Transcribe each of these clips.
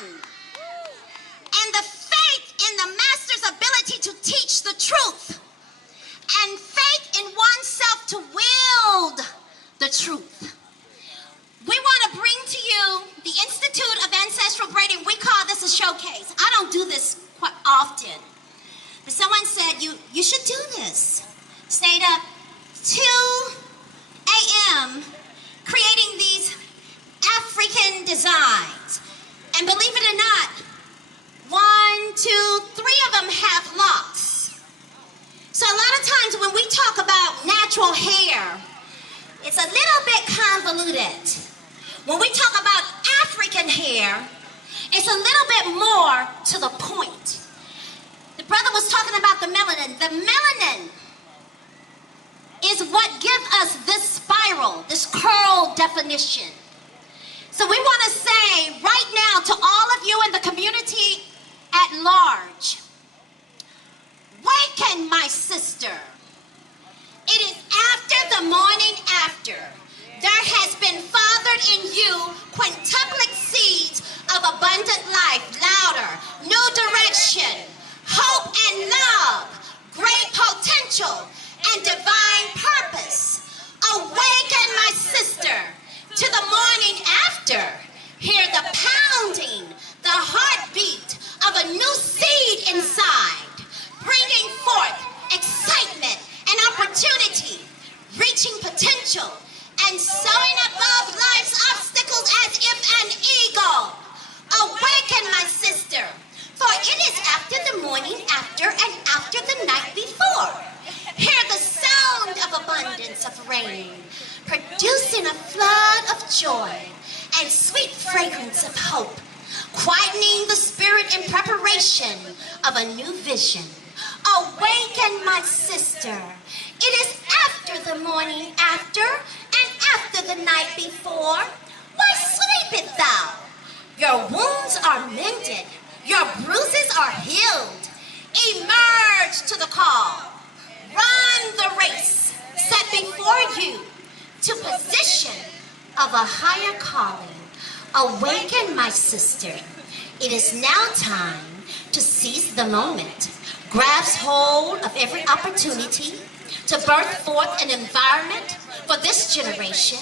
one. And the faith in the master's ability to teach the truth. And faith in oneself to wield the truth. We want to bring to you the Institute of Ancestral Braiding. We call this a showcase. I don't do this quite often. But someone said, you should do this. Stayed up 2 a.m. creating these African designs. And believe it or not, 1, 2, 3 of them have locks. So a lot of times when we talk about natural hair, it's a little bit convoluted. When we talk about African hair, it's a little bit more to the point. The brother was talking about the melanin. The melanin is what gives us this spiral, this curl definition. So we want to say right now to all of you in the community at large, waken, my sister. It is after the morning after. There has been fathered in you quintuplic seeds of abundant life, louder, new direction, hope and love, great potential, and divine purpose. Awaken, my sister, to the morning after. Hear the pounding, the heartbeat of a new seed inside, bringing forth excitement and opportunity, reaching potential, and soaring above life's obstacles as if an eagle. Awaken, my sister, for it is after the morning after and after the night before. Hear the sound of abundance of rain, producing a flood of joy and sweet fragrance of hope, quietening the spirit in preparation of a new vision. Awaken, my sister. It is after the morning after and after the night before. Why sleepest thou? Your wounds are mended. Your bruises are healed. Emerge to the call. Run the race set before you to position of a higher calling. Awaken, my sister. It is now time to seize the moment. Grasp hold of every opportunity to birth forth an environment for this generation,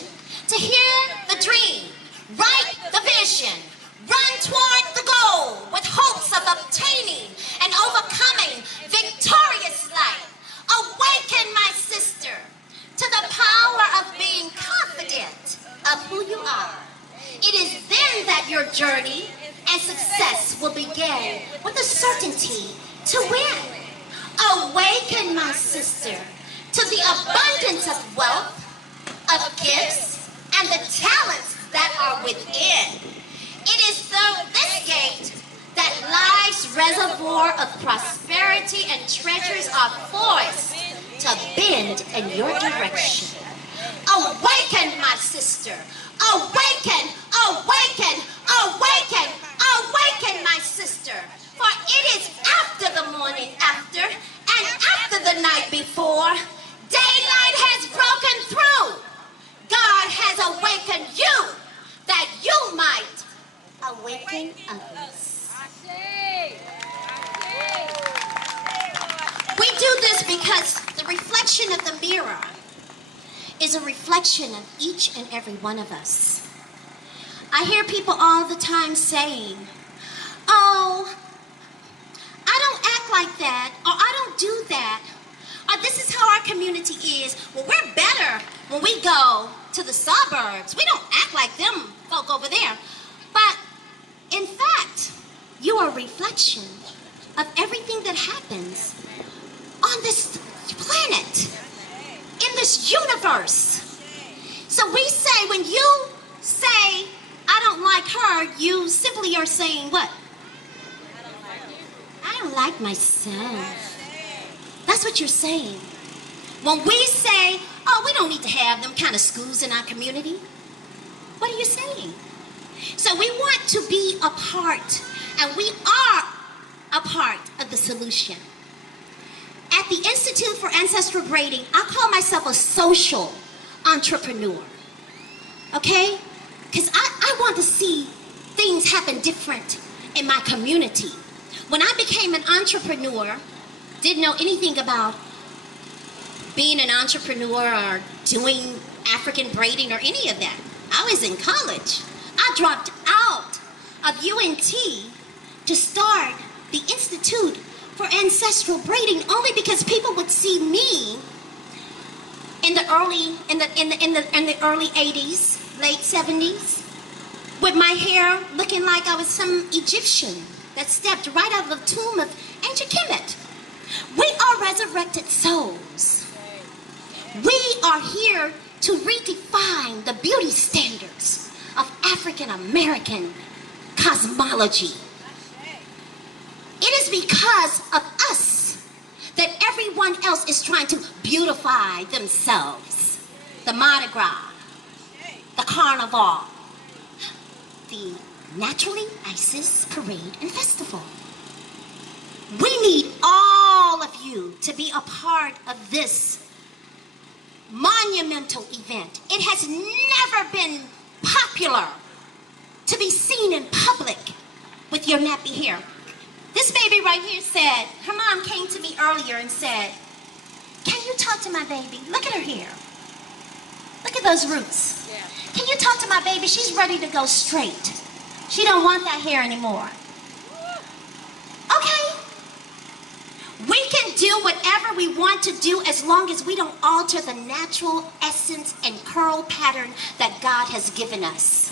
to hear the dream, write the vision, run toward the goal with hopes of obtaining and overcoming victorious life. Awaken, my sister, to the power of being confident of who you are. It is then that your journey and success will begin with a certainty to win. Awaken, my sister, to the abundance of wealth, of gifts, and the talents that are within. It is through this gate that life's reservoir of prosperity and treasures are forced to bend in your direction. Awaken, my sister. Awaken, awaken, awaken, awaken, my sister. For it is after the morning after and after the night before. Daylight has broken through. God has awakened you that you might awaken others. We do this because the reflection of the mirror is a reflection of each and every one of us. I hear people all the time saying, oh, I don't act like that, or I don't do that, or this is how our community is. Well, we're better when we go to the suburbs. We don't act like them folk over there. But in fact, you are a reflection of everything that happens on this planet, in this universe. So we say, when you say, I don't like her, you simply are saying what? I don't like myself. That's what you're saying. When we say, oh, we don't need to have them kind of schools in our community, what are you saying? So we want to be a part, and we are a part of the solution. At the Institute for Ancestral Braiding, I call myself a social entrepreneur. Okay? Because I want to see things happen different in my community. When I became an entrepreneur, didn't know anything about being an entrepreneur or doing African braiding or any of that. I was in college. I dropped out of UNT to start the Institute for Ancestral Braiding only because people would see me in the early 80s, late 70s, with my hair looking like I was some Egyptian that stepped right out of the tomb of ancient Kemet. We are resurrected souls. We are here to redefine the beauty standards of African American cosmology. It is because of us that everyone else is trying to beautify themselves. The Mardi Gras, the Carnival, the Naturally Isis Parade and Festival. We need all of you to be a part of this monumental event. It has never been popular to be seen in public with your nappy hair. This baby right here said, her mom came to me earlier and said, "Can you talk to my baby? Look at her hair. Look at those roots. Yeah. Can you talk to my baby? She's ready to go straight. She don't want that hair anymore." Okay. We can do whatever we want to do as long as we don't alter the natural essence and curl pattern that God has given us.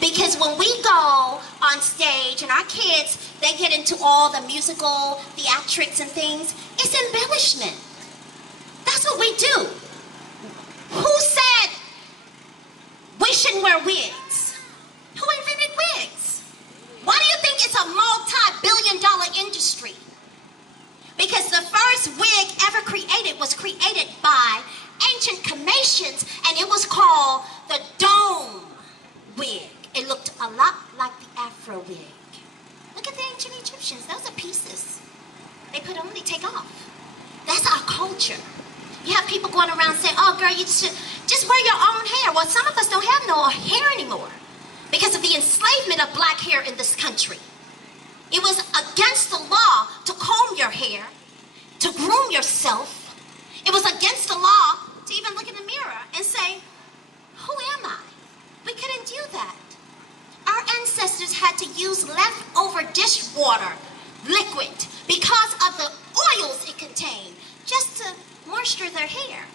Because when we go on stage and our kids, they get into all the musical theatrics and things, it's embellishment. That's what we do. Who said we shouldn't wear wigs? Who invented wigs? Why do you think it's a multi-billion-dollar industry? Because the first wig ever created was created by ancient Comatians, and it was called the dome wig. It looked a lot like the Afro wig. Look at the ancient Egyptians. Those are pieces they could only take off. That's our culture. You have people going around saying, "Oh, girl, you should just wear your own hair." Well, some of us don't have no hair anymore because of the enslavement of black hair in this country. It was against the law to comb your hair, to groom yourself. It was against the law to even look in the mirror and say, "Who am I?" We couldn't do that. Our ancestors had to use leftover dishwater liquid because of the oils it contained just to moisture their hair.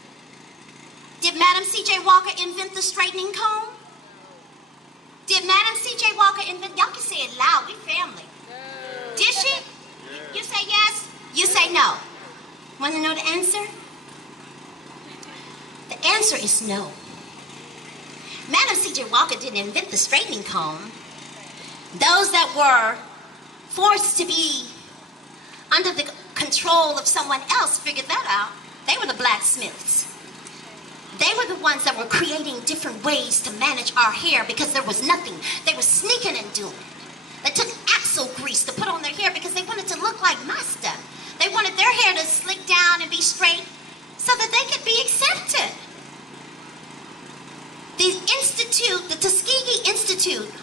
Did Madam C.J. Walker invent the straightening comb? Did Madam C.J. Walker invent, y'all can say it loud, we family. Did she? You say yes, you say no. Want to know the answer? The answer is no. Madam C.J. Walker didn't invent the straightening comb. Those that were forced to be under the control of someone else figured that out. They were the blacksmiths. They were the ones that were creating different ways to manage our hair because there was nothing. They were sneaking and doing it. They took axle grease to put on their hair because they wanted to look like Master. They wanted their hair to slick down and be straight so that they could be accepted. The institute, the Tuskegee Institute,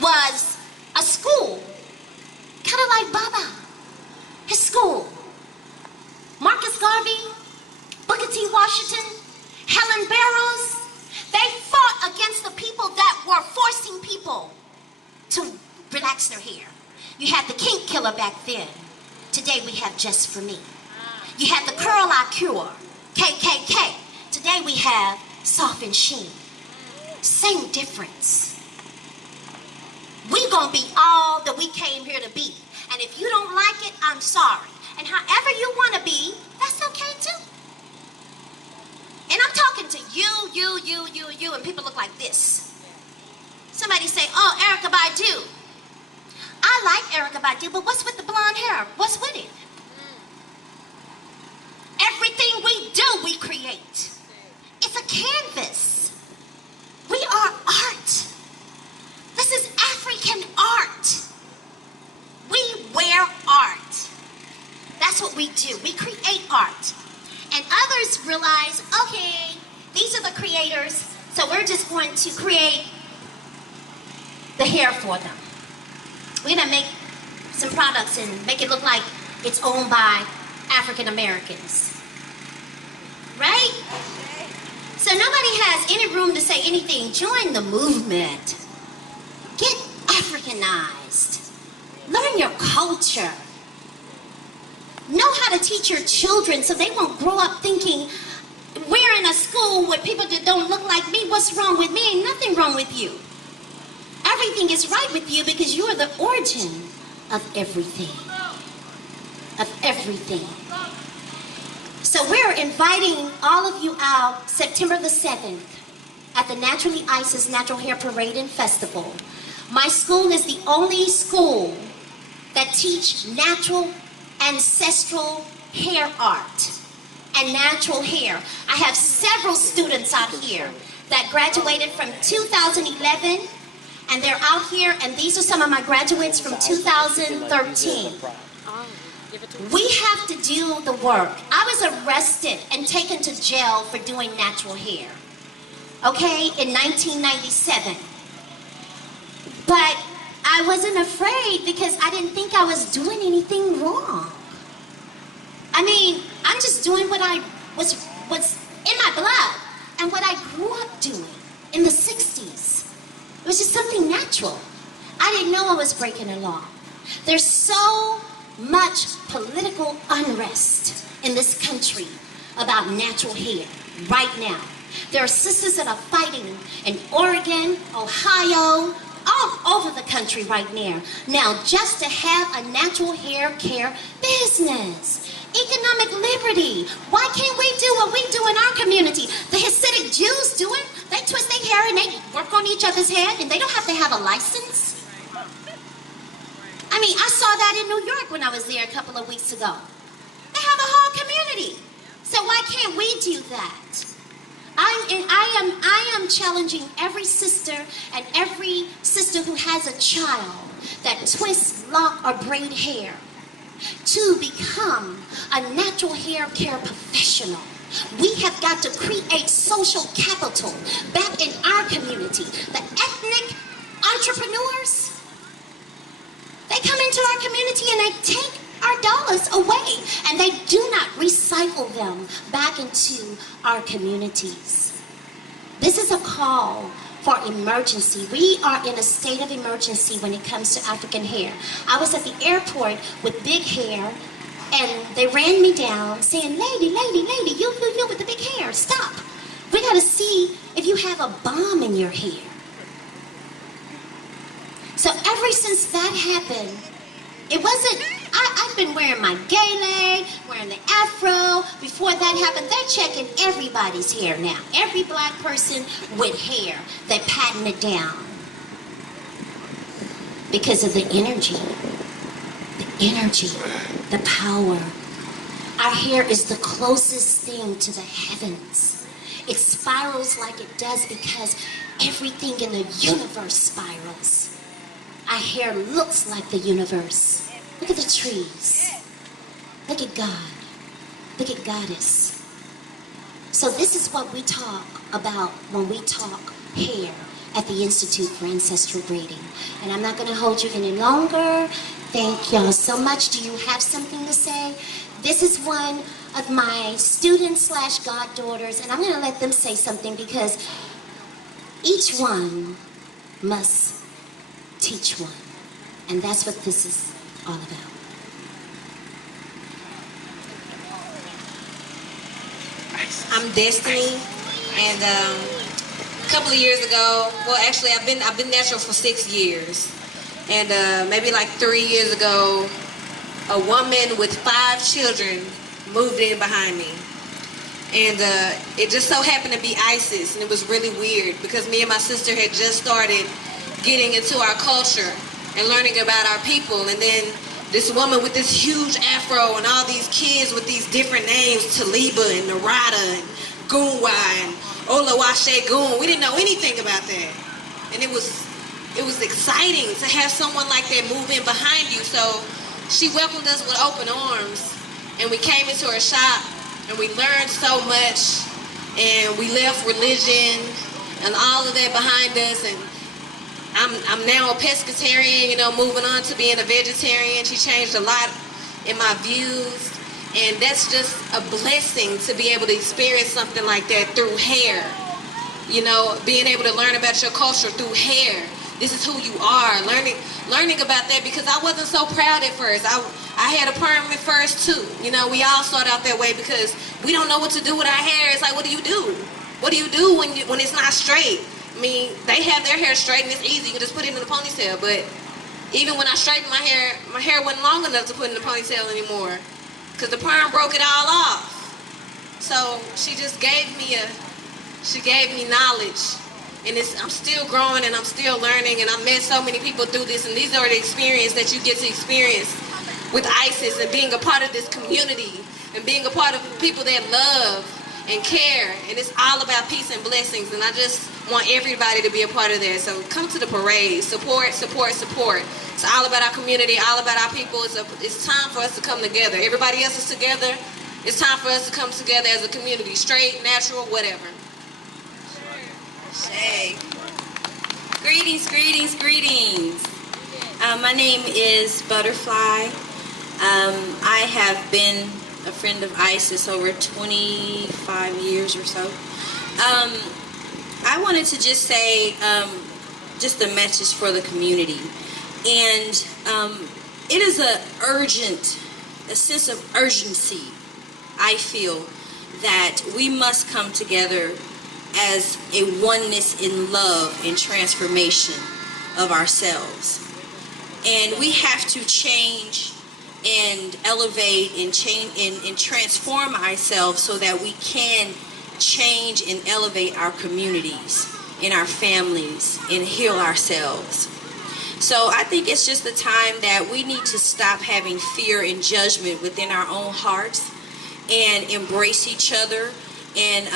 was a school, kind of like Baba, his school. Marcus Garvey, Booker T. Washington, Helen Barrows, they fought against the people that were forcing people to relax their hair. You had the kink killer back then. Today we have Just For Me. You had the curl eye cure, KKK. Today we have Soft and Sheen. Same difference. We gonna be all that we came here to be. And if you don't like it, I'm sorry. And however you wanna be, that's okay too. And I'm talking to you, and people look like this. Somebody say, "Oh, Erykah Badu." I like Erykah Badu, but what's with the blonde hair? What's with it? Everything we do, we create. It's a canvas. We are art. This is African art. We wear art. That's what we do. We create art. And others realize, okay, these are the creators, so we're just going to create the hair for them. We're gonna make some products and make it look like it's owned by African Americans. Right? So nobody has any room to say anything. Join the movement. Get Africanized. Learn your culture. Know how to teach your children so they won't grow up thinking, we're in a school with people that don't look like me. What's wrong with me? Ain't nothing wrong with you. Everything is right with you because you are the origin of everything. Of everything. So we're inviting all of you out September the 7th at the Naturally Isis Natural Hair Parade and Festival. My school is the only school that teach natural ancestral hair art and natural hair. I have several students out here that graduated from 2011 and they're out here, and these are some of my graduates from 2013. We have to do the work. I was arrested and taken to jail for doing natural hair, okay, in 1997. But I wasn't afraid because I didn't think I was doing anything wrong. I mean, I'm just doing what I was in my blood and what I grew up doing in the 60s. It was just something natural. I didn't know I was breaking a law. There's so much political unrest in this country about natural hair right now. There are sisters that are fighting in Oregon, Ohio, all over the country right now just to have a natural hair care business. Economic liberty. Why can't we do what we do in our community? The Hasidic Jews do it. They twist their hair and they work on each other's head and they don't have to have a license. I mean, I saw that in New York when I was there a couple of weeks ago. They have a whole community. So why can't we do that? I am challenging every sister and every sister who has a child that twists, lock, or braid hair to become a natural hair care professional. We have got to create social capital back in our community. The ethnic entrepreneurs, they come into our community and they take our dollars away and they do not recycle them back into our communities. This is a call for emergency. We are in a state of emergency when it comes to African hair. I was at the airport with big hair and they ran me down saying, lady, you with the big hair, stop. We gotta see if you have a bomb in your hair. So ever since that happened, it wasn't, I've been wearing my gele, wearing the afro. Before that happened, they're checking everybody's hair now. Every black person with hair, they patting it down. Because of the energy, the power. Our hair is the closest thing to the heavens. It spirals like it does because everything in the universe spirals. Our hair looks like the universe. Look at the trees. Look at God. Look at Goddess. So this is what we talk about when we talk hair at the Institute for Ancestral Braiding. And I'm not going to hold you any longer. Thank y'all so much. Do you have something to say? This is one of my students / goddaughters, and I'm going to let them say something because each one must teach one. And that's what this is all about. I'm Destiny, and a couple of years ago, well, actually, I've been natural for 6 years, and maybe like 3 years ago, a woman with 5 children moved in behind me, and it just so happened to be Isis, and it was really weird because me and my sister had just started getting into our culture and learning about our people, and then this woman with this huge afro and all these kids with these different names, Taliba and Narada and Goonwa and Olawashe Goon. We didn't know anything about that. And it was exciting to have someone like that move in behind you. So she welcomed us with open arms, and we came into her shop and we learned so much, and we left religion and all of that behind us. And I'm now a pescatarian, you know, moving on to being a vegetarian. She changed a lot in my views, and that's just a blessing to be able to experience something like that through hair. You know, being able to learn about your culture through hair. This is who you are. Learning about that, because I wasn't so proud at first. I had a perm at first too. You know, we all start out that way because we don't know what to do with our hair. It's like, what do you do? What do you do when it's not straight? I mean, they have their hair straight and it's easy. You can just put it in a ponytail. But even when I straightened my hair wasn't long enough to put in a ponytail anymore, because the perm broke it all off. So she just gave me knowledge, and I'm still growing and I'm still learning, and I've met so many people through this, and these are the experiences that you get to experience with ISIS and being a part of this community and being a part of people that love and care, and it's all about peace and blessings, and I just want everybody to be a part of that. So come to the parade, support, support, support. It's all about our community, all about our people. It's time for us to come together. Everybody else is together. It's time for us to come together as a community, straight, natural, whatever. Shay. Greetings, greetings, greetings. My name is Butterfly. I have been a friend of ISIS over 25 years or so. I wanted to just say just a message for the community. And it is a sense of urgency, I feel, that we must come together as a oneness in love and transformation of ourselves. And we have to change and elevate and change and transform ourselves so that we can change and elevate our communities and our families and heal ourselves. So I think it's just the time that we need to stop having fear and judgment within our own hearts and embrace each other, and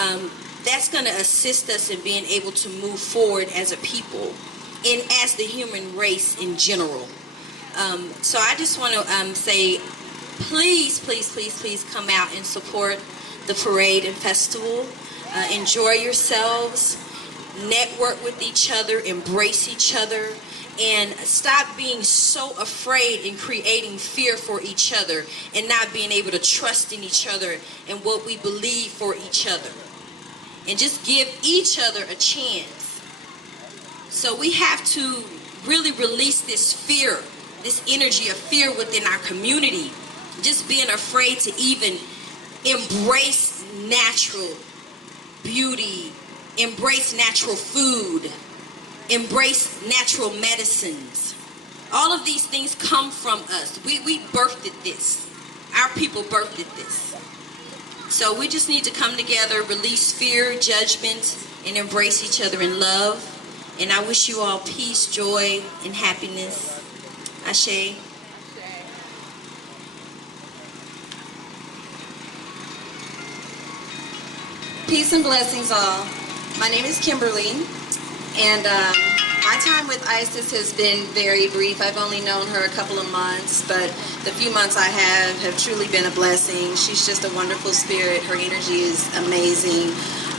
that's going to assist us in being able to move forward as a people and as the human race in general. So I just want to say, please, please, please, please come out and support the parade and festival. Enjoy yourselves, network with each other, embrace each other, and stop being so afraid and creating fear for each other and not being able to trust in each other and what we believe for each other. And just give each other a chance. So we have to really release this fear, this energy of fear within our community. Just being afraid to even embrace natural beauty, embrace natural food, embrace natural medicines. All of these things come from us. We birthed this. Our people birthed this. So we just need to come together, release fear, judgment, and embrace each other in love. And I wish you all peace, joy, and happiness. Ashe. Peace and blessings all. My name is Kimberly, and my time with Isis has been very brief. I've only known her a couple of months, but the few months I have truly been a blessing. She's just a wonderful spirit. Her energy is amazing.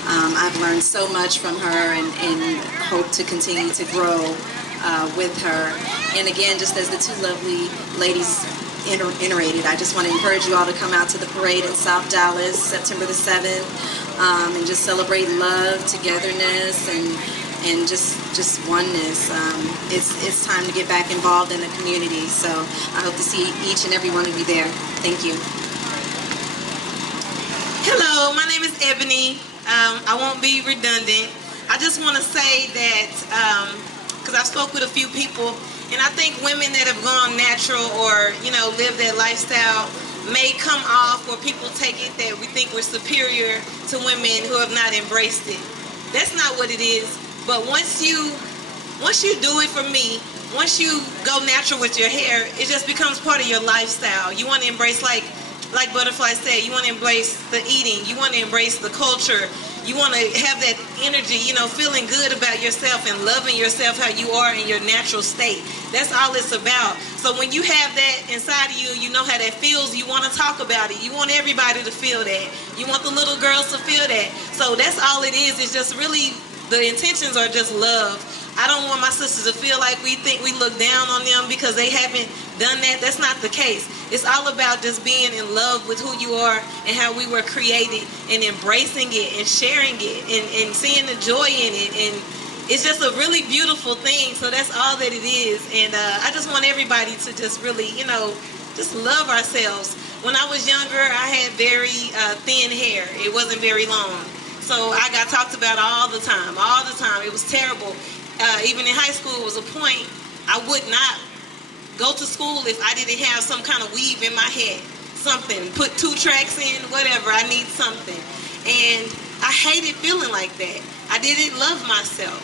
I've learned so much from her and hope to continue to grow with her. And again, just as the two lovely ladies iterated, I just want to encourage you all to come out to the parade in South Dallas, September the 7th, and just celebrate love, togetherness, and just oneness. It's time to get back involved in the community. So I hope to see each and every one of you there. Thank you. Hello, my name is Ebony. I won't be redundant. I just want to say that, because I spoke with a few people, and I think women that have gone natural or, live that lifestyle may come off, or people take it that we think we're superior to women who have not embraced it. That's not what it is. But once you do it, for me, once you go natural with your hair, it just becomes part of your lifestyle. You want to embrace, like Butterfly said, you want to embrace the eating. You want to embrace the culture. You want to have that energy, feeling good about yourself and loving yourself how you are in your natural state. That's all it's about. So when you have that inside of you, you know how that feels. You want to talk about it. You want everybody to feel that. You want the little girls to feel that. So that's all it is. It's just really, the intentions are just love. I don't want my sisters to feel like we think we look down on them because they haven't done that. That's not the case. It's all about just being in love with who you are and how we were created, and embracing it and sharing it and seeing the joy in it. And it's just a really beautiful thing. So that's all that it is. And I just want everybody to just really, just love ourselves. When I was younger, I had very thin hair. It wasn't very long. So I got talked about all the time. It was terrible. Even in high school, it was a point I would not go to school if I didn't have some kind of weave in my head. Something. Put 2 tracks in, whatever. I need something. And I hated feeling like that. I didn't love myself,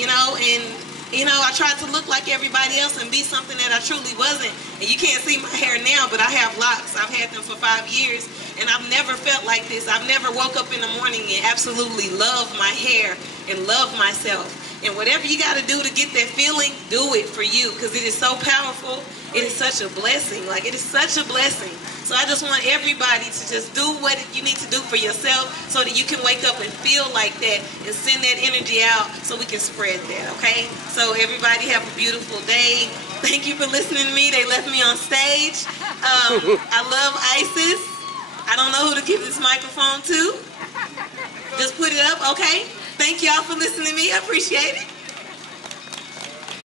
and I tried to look like everybody else and be something that I truly wasn't. And you can't see my hair now, but I have locks. I've had them for 5 years, and I've never felt like this. I've never woke up in the morning and absolutely loved my hair and loved myself. And whatever you got to do to get that feeling, do it for you, because it is so powerful. It is such a blessing. It is such a blessing. So I just want everybody to just do what you need to do for yourself so that you can wake up and feel like that and send that energy out so we can spread that, okay? So everybody have a beautiful day. Thank you for listening to me. They left me on stage. I love ISIS. I don't know who to give this microphone to. Just put it up, okay? Thank y'all for listening to me. I appreciate it.